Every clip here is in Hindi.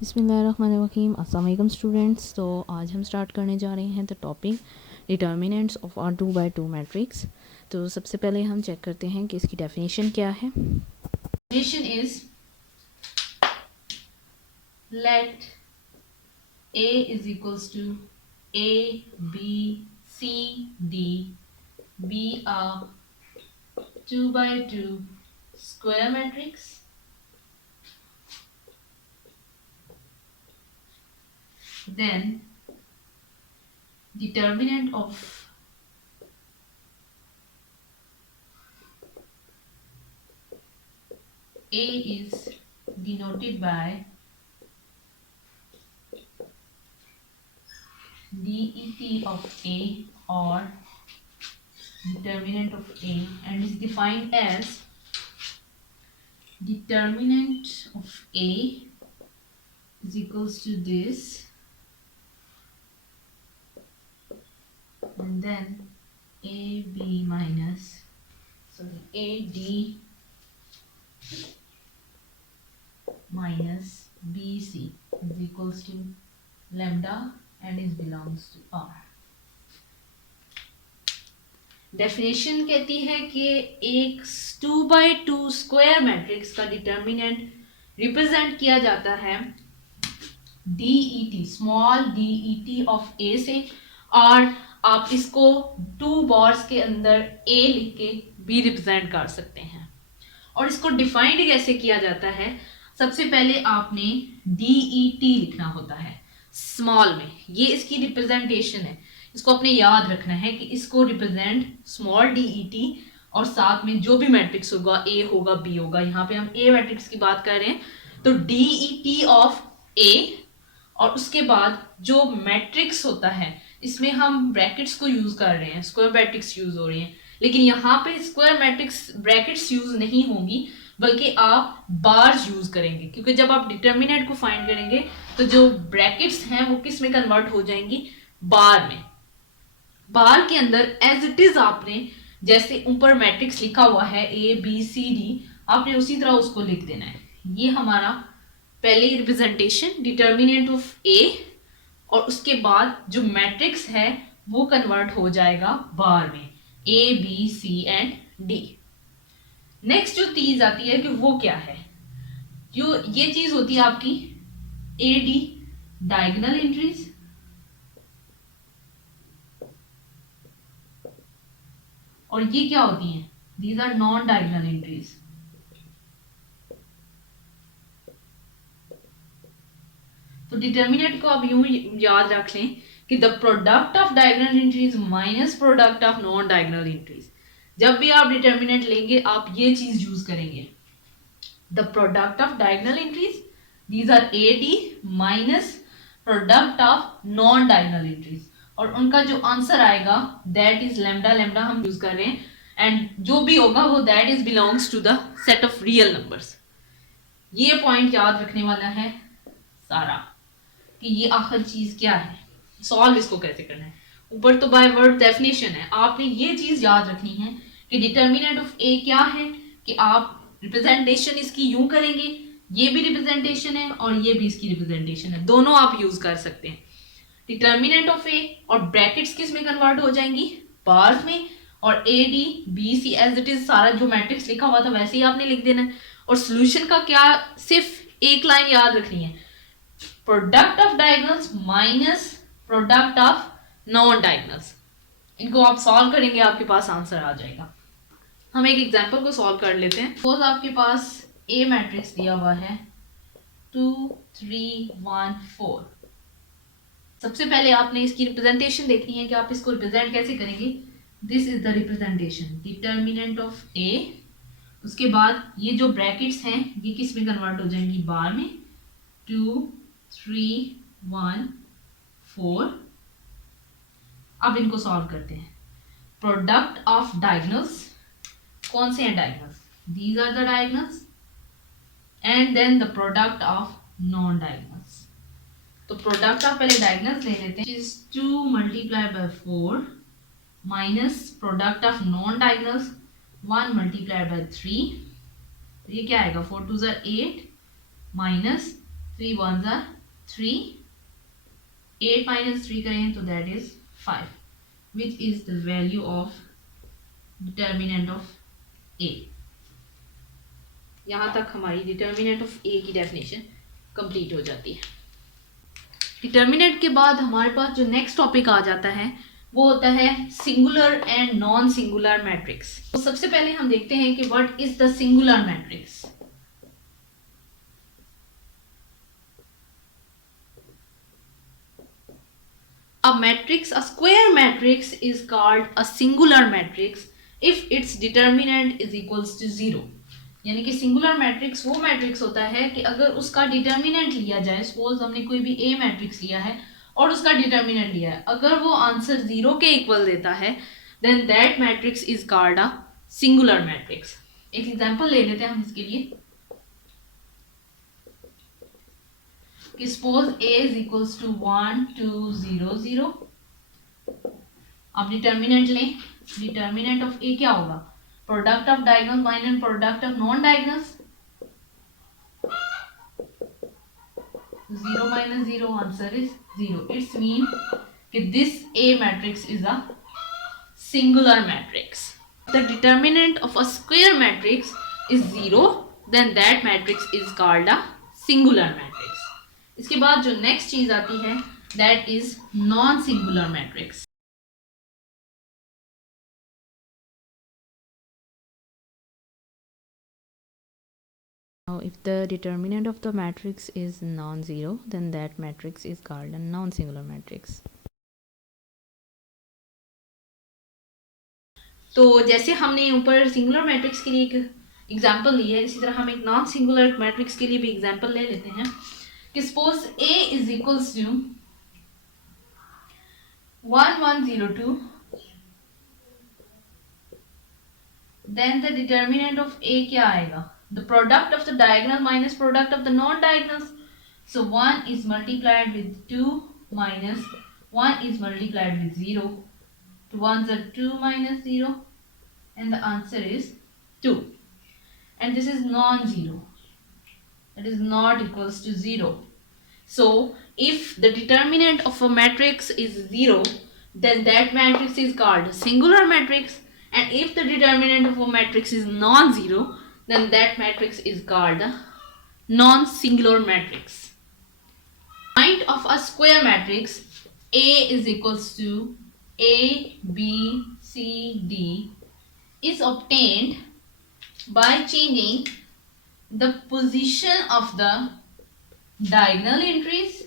बिस्मिल्लाहिर्रहमानिर्रहीम। अस्सलाम वालेकुम स्टूडेंट्स। तो आज हम स्टार्ट करने जा रहे हैं the topic determinants of our 2x2 matrix. तो सबसे पहले हम चेक करते हैं कि इसकी डेफिनेशन क्या है। Definition is let a is equals to a b c d be a 2x2 square matrix. Then determinant of A is denoted by det of A or determinant of A, and is defined as determinant of A is equals to this, and then AB minus AD minus BC is equals to lambda and is belongs to R. Definition कहती है कि एक 2x2 स्क्वायर मैट्रिक्स का डिटर्मिनेंट रिप्रेजेंट किया जाता है DET, small DET of A से, और आप इसको 2 बार्स के अंदर A लिख के भी रिप्रेजेंट कर सकते हैं। और इसको डिफाइंड कैसे किया जाता है, सबसे पहले आपने DET लिखना होता है स्मॉल में, ये इसकी रिप्रेजेंटेशन है। इसको अपने याद रखना है कि इसको रिप्रेजेंट स्मॉल DET, और साथ में जो भी मैट्रिक्स होगा A होगा B होगा, यहाँ पे हम A मैट्रिक्स की बात कर रहे हैं तो DET ऑफ A, और उसके बाद जो मैट्रिक्स होता है इसमें हम ब्रैकेट्स को यूज कर रहे हैं, स्क्वायर मैट्रिक्स यूज हो रही हैं, लेकिन यहाँ पे स्क्वायर मैट्रिक्स ब्रैकेट्स यूज नहीं होंगी बल्कि आप बार्स यूज करेंगे, क्योंकि जब आप डिटर्मिनेंट को फाइंड करेंगे तो जो ब्रैकेट्स हैं वो किस में कन्वर्ट हो जाएंगी, बार में। बार के अंदर एज इट इज आपने जैसे ऊपर मैट्रिक्स लिखा हुआ है ABCD, आपने उसी तरह उसको लिख देना है। ये हमारा पहली रिप्रेजेंटेशन डिटर्मिनेंट ऑफ A, और उसके बाद जो मैट्रिक्स है वो कन्वर्ट हो जाएगा बार में ABC एंड D। नेक्स्ट जो चीज आती है कि वो क्या है, जो ये चीज होती है आपकी AD डायगोनल एंट्रीज, और ये क्या होती हैं, these are non diagonal entries. तो डिटर्मिनेंट को आप यूं याद रख लें कि the product of diagonal entries minus product of non diagonal entries. जब भी आप डिटर्मिनेंट लेंगे आप ये चीज यूज करेंगे, the product of diagonal entries these are AD minus product of non diagonal entries, और उनका जो आंसर आएगा दैट इज लैम्डा, लैम्डा हम यूज कर रहे हैं, एंड जो भी होगा वो that is belongs to the set of real numbers. ये पॉइंट याद रखने वाला है सारा कि ये आखिर चीज क्या है, सॉल्व इसको कैसे करना है। ऊपर तो बाय वर्ड डेफिनेशन है, आपने ये चीज याद रखनी है कि डिटर्मिनेंट ऑफ A क्या है, कि आप रिप्रेजेंटेशन इसकी यूं करेंगे, ये भी रिप्रेजेंटेशन है और ये भी इसकी रिप्रेजेंटेशन है, दोनों आप यूज कर सकते हैं। डिटर्मिनेंट ऑफ A और ब्रैकेट्स किस में कन्वर्ट हो जाएंगी, बार्स में, और AD BC as it is सारा जो मैट्रिक्स लिखा हुआ था वैसे ही आपने लिख देना है। और सोल्यूशन का क्या, सिर्फ एक लाइन याद रखनी है, product of diagonals minus product of non diagonals. इनको आप सॉल्व करेंगे आपके पास आंसर आ जाएगा। हम एक एग्जांपल को सॉल्व कर लेते हैं। सपोज आपके पास A मैट्रिक्स दिया हुआ है 2 3 1 4। सबसे पहले आपने इसकी रिप्रेजेंटेशन देखनी है कि आप इसको रिप्रेजेंट कैसे करेंगे। This is the representation, determinant of A, उसके बाद ये जो ब्रैकेट्स हैं ये किस में कन्वर्ट हो जाएंगी, बार में, 2 3 1 4। अब इनको सॉल्व करते हैं। प्रोडक्ट ऑफ डायगोनल्स, कौन से हैं diagonals, these are the diagonals, and then the product of non diagonals. तो प्रोडक्ट ऑफ पहले डायगोनल्स ले लेते हैं, is 2 multiply by 4 minus product of non diagonals 1 multiply by 3, तो ये क्या आएगा, 4 2 8 माइनस 3 1s are 3, 8 minus 3 करें तो that is 5, which is the value of determinant of A. यहाँ तक हमारी डिटर्मिनेंट ऑफ ए की डेफिनेशन कंप्लीट हो जाती है। डिटर्मिनेंट के बाद हमारे पास जो नेक्स्ट टॉपिक आ जाता है वो होता है singular and non singular matrix. तो सबसे पहले हम देखते हैं कि what is the singular matrix. A matrix, a square matrix is called a singular matrix if its determinant is equals to 0। यानी कि सिंगुलर मैट्रिक्स वो मैट्रिक्स होता है कि अगर उसका डिटर्मिनेंट लिया जाए, सपोज हमने कोई भी ए मैट्रिक्स लिया है और उसका डिटर्मिनेंट लिया है, अगर वो आंसर 0 के इक्वल देता है then that matrix is called a singular matrix. एक एग्जांपल ले लेते हैं हम इसके लिए कि suppose A is equals to 1 2 0 0। अब डिटर्मिनेंट लें, डिटर्मिनेंट ऑफ A क्या होगा, product of diagonal minus product of non diagonals. 0 minus 0 answer is 0। It's mean कि this A matrix is a singular matrix। The determinant of a square matrix is 0, then that matrix is called a singular matrix। इसके बाद जो next चीज आती है that is non-singular matrix। Now, if the determinant of the matrix is non-zero, then that matrix is called a non-singular matrix। तो जैसे हमने ऊपर सिंगुलर मैट्रिक्स के लिए एक एग्जांपल ली है, इसी तरह हम एक नॉन सिंगुलर मैट्रिक्स के लिए भी एग्जांपल ले लेते हैं कि suppose A is equals to 1 1 0 2, then the determinant of A क्या आएगा, the product of the diagonal minus product of the non-diagonals। So 1 is multiplied with 2 minus 1 is multiplied with 0. 2 1s are 2 minus 0 and the answer is 2। And this is non-zero, that is not equals to 0। So if the determinant of a matrix is 0, then that matrix is called a singular matrix, and if the determinant of a matrix is non-zero, then that matrix is called a non-singular matrix। Point of a square matrix A is equals to A B C D is obtained by changing the position of the diagonal entries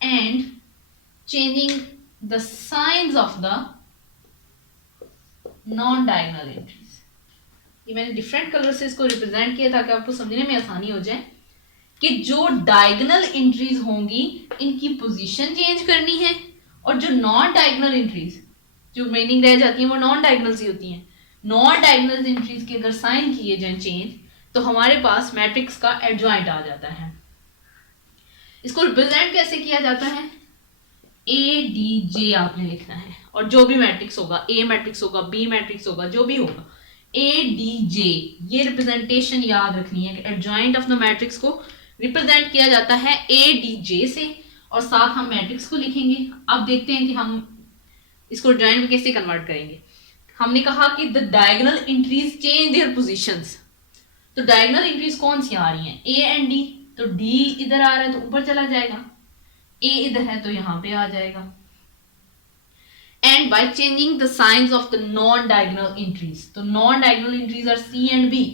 and changing the signs of the non diagonal entries. ये मैंने डिफरेंट कलर से इसको रिप्रेजेंट किया ताकि आपको समझने में आसानी हो जाए कि जो डायगोनल एंट्रीज होंगी इनकी पोजीशन चेंज करनी है, और जो नॉन डायगोनल एंट्रीज जो रिमेनिंग रह जाती हैं वो नॉन डायगोनल्स ही होती हैं। नॉन डायगोनल एंट्रीज के अगर साइन किए जाए चेंज तो हमारे पास मैट्रिक्स का एडजॉइंट आ जाता है। इसको रिप्रेजेंट कैसे किया जाता है, ए डी जे आपने लिखना है, और जो भी मैट्रिक्स होगा, ए मैट्रिक्स होगा, बी मैट्रिक्स होगा, जो भी होगा, ए डी जे, ये रिप्रेजेंटेशन याद रखनी है कि एडजॉइंट ऑफ द मैट्रिक्स को रिप्रेजेंट किया जाता है ए डी जे से, और साथ हम मैट्रिक्स को लिखेंगे। अब देखते हैं कि हम इसको एडजॉइंट में कैसे कन्वर्ट करेंगे। हमने कहा कि the diagonal entries change there positions, तो डायगोनल एंट्रीज कौन सी आ रही हैं, ए एंड डी, तो डी इधर आ रहा है तो ऊपर चला जाएगा, ए इधर है तो यहाँ पे आ जाएगा। And by changing the signs of the non diagonal entries, तो non diagonal entries are C and B,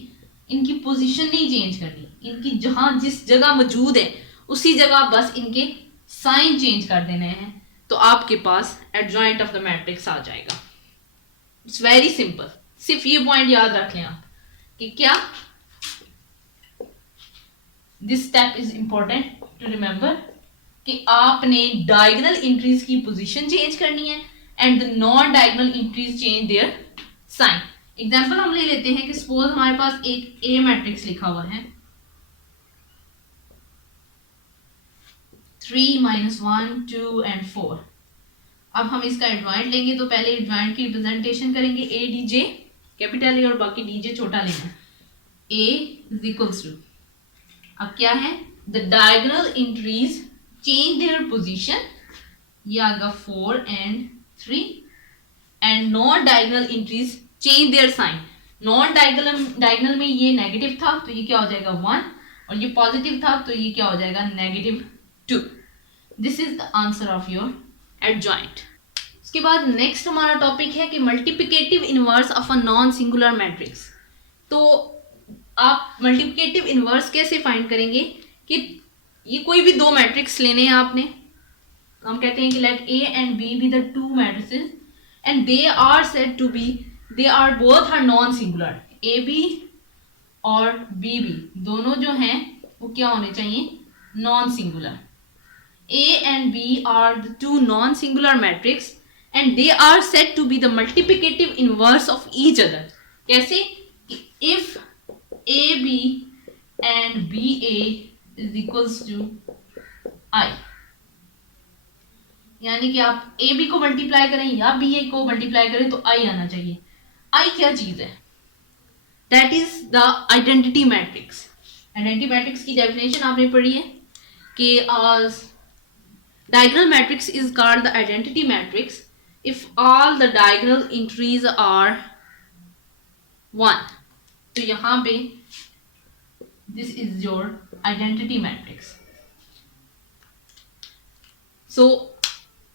इनकी पोजीशन नहीं चेंज करनी, इनकी जहां जिस जगह मौजूद है उसी जगह बस इनके साइन चेंज कर देने हैं, तो आपके पास एडजॉइंट ऑफ द मैट्रिक्स आ जाएगा। इट्स वेरी सिंपल, सिर्फ ये पॉइंट याद रख लें आप कि क्या this step is important to remember कि आपने डायगोनल एंट्रीज की पोजीशन चेंज करनी है and the non diagonal entries change their sign. Example हम ले लेते हैं कि सपोज हमारे पास एक ए मैट्रिक्स लिखा हुआ है 3 - 1 2 and 4। अब हम इसका एडजॉइंट लेंगे तो पहले एडजॉइंट की रिप्रेजेंटेशन करेंगे, A D J capital A और बाकी डी जे छोटा लेना। ए इज इक्वल्स टू अब क्या है, the diagonal entries change their position, ये आएगा 4 and 3, and non diagonal entries change their sign. Non diagonal में ये नेगेटिव था तो ये क्या हो जाएगा 1, और ये पॉजिटिव था तो ये क्या हो जाएगा -2। This is the answer of your adjoint. उसके बाद नेक्स्ट हमारा टॉपिक है कि multiplicative inverse of a non singular matrix. तो आप मल्टीप्लिकेटिव इनवर्स कैसे फाइंड करेंगे कि ये कोई भी दो मैट्रिक्स लेने हैं आपने, हम कहते हैं कि let A and B be the two matrices and they are said to be, they are both are non singular, A B और बी बी दोनों जो हैं वो क्या होने चाहिए, non singular. A and B are the two non-singular matrices and they are said to be the multiplicative inverse of each other. कैसे? If AB and BA is equals to I, यानी कि आप AB को मल्टीप्लाई करें या BA को मल्टीप्लाई करें तो I आना चाहिए। I क्या चीज है? That is the identity matrix. Identity matrix की डेफिनेशन आपने पढ़ी है कि diagonal matrix is called the identity matrix if all the diagonal entries are 1. तो यहाँ पे this is your identity matrix. So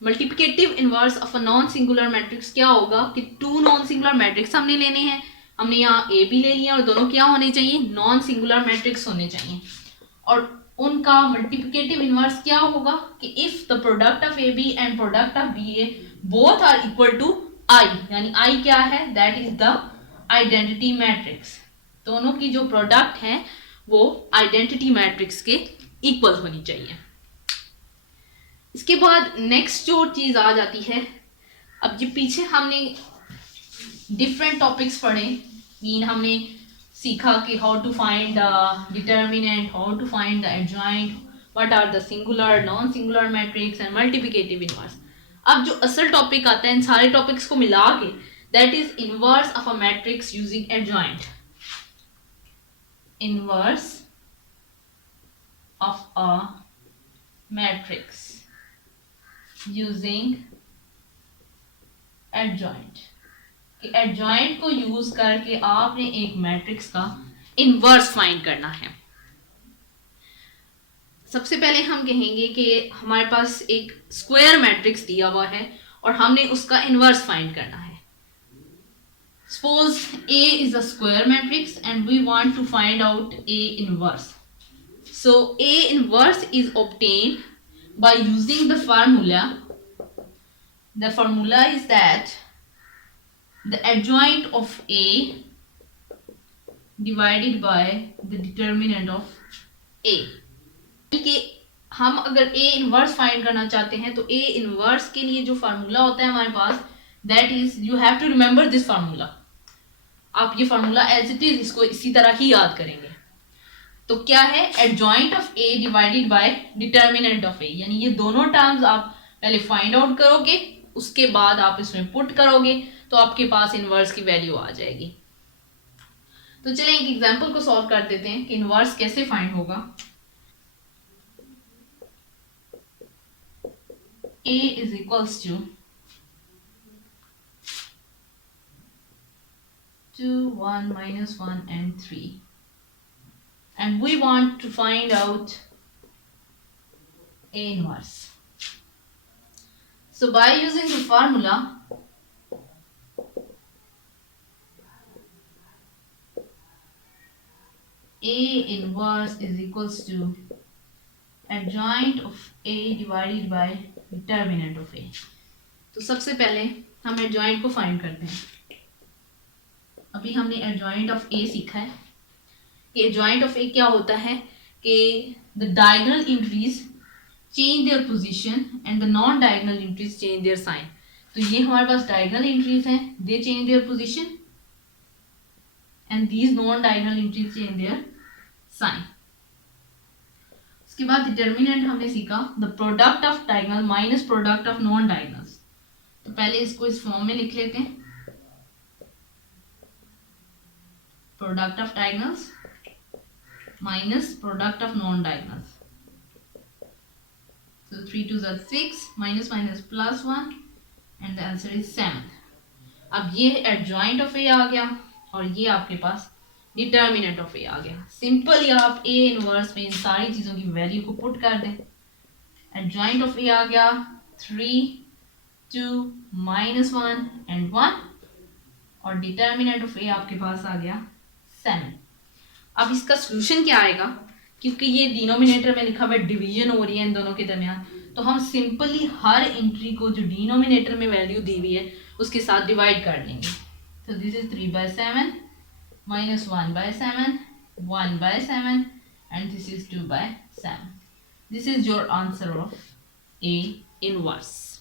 multiplicative inverse of a non-singular matrix क्या होगा कि टू non-singular matrix हमने लेने हैं, हमने यहाँ A B ले लिया और दोनों क्या होने चाहिए, non-singular matrix होने चाहिए, और उनका मल्टीप्लिकेटिव इनवर्स क्या होगा कि if the product of A B and product of B A both are equal to I, यानी आई क्या है, that is the identity matrix. दोनों की जो प्रोडक्ट है वो आइडेंटिटी मैट्रिक्स के इक्वल होनी चाहिए। इसके बाद नेक्स्ट जो चीज आ जाती है, अब जो पीछे हमने डिफरेंट टॉपिक्स पढ़े, मीन हमने सीखा कि how to find the determinant, how to find the adjoint, what are the singular non singular matrix and multiplicative inverse. अब जो असल टॉपिक आता है इन सारे टॉपिक्स को मिला के, that is inverse of a matrix using adjoint. Inverse of a matrix using adjoint. Adjoint को यूज करके आपने एक मैट्रिक्स का इनवर्स फाइंड करना है। सबसे पहले हम कहेंगे कि हमारे पास एक स्क्वायर मैट्रिक्स दिया हुआ है और हमने उसका इनवर्स फाइंड करना है। Suppose A is a square matrix and we want to find out A inverse. So A inverse is obtained by using the formula. The formula is that the adjoint of A divided by the determinant of A. कि हम अगर A इनवर्स फाइंड करना चाहते हैं तो A इनवर्स के लिए जो फार्मूला होता है हमारे पास, that is, you have to remember this formula. आप ये फार्मूला एज इट इज इसको इसी तरह ही याद करेंगे। तो क्या है, adjoint of A divided by determinant of A, यानी ये दोनों टर्म्स आप पहले फाइंड आउट करोगे, उसके बाद आप इसमें पुट करोगे तो आपके पास इनवर्स की वैल्यू आ जाएगी। तो चलें एक एग्जांपल को सॉल्व कर देते हैं कि इनवर्स कैसे फाइंड होगा। A is equals to 2, 1, -1 and 3, and we want to find out A inverse. So by using the formula, A inverse is equals to adjoint of A divided by determinant of A. तो सबसे पहले हम adjoint को फाइंड करते हैं। अभी हमने adjoint of A सीखा है कि adjoint of A क्या होता है कि the diagonal entries change their position and the non-diagonal entries change their sign. तो ये हमारे पास diagonal entries हैं, they change their position and these non-diagonal entries change their sign. उसके बाद डिटर्मिनेंट हमने सीखा, the product of diagonal minus product of non diagonals. तो पहले इसको इस फॉर्म में लिख लेते हैं, product of diagonals minus product of non-diagonals. So 3 2s are 6, minus minus plus 1, and the answer is 7. अब ये एडजॉइंट ऑफ ए आ गया और ये आपके पास डिटर्मिनेंट ऑफ ए आ गया. सिंपली आप ए इनवर्स में इन सारी चीज़ों की वैल्यू को पुट कर दें. एडजॉइंट ऑफ ए आ गया 3 2 -1 and 1 और डिटर्मिनेंट ऑफ ए आपके पास आ गया 7. अब इसका सोल्यूशन क्या आएगा, क्योंकि ये डिनोमिनेटर में लिखा हुआ डिवीजन हो रही है इन दोनों के दरमियान, तो हम सिंपली हर एंट्री को जो डिनोमिनेटर में वैल्यू दी हुई है उसके साथ डिवाइड कर लेंगे. तो this is 3/7 -1/7 1/7 and this is 2/7. This is your answer of A inverse.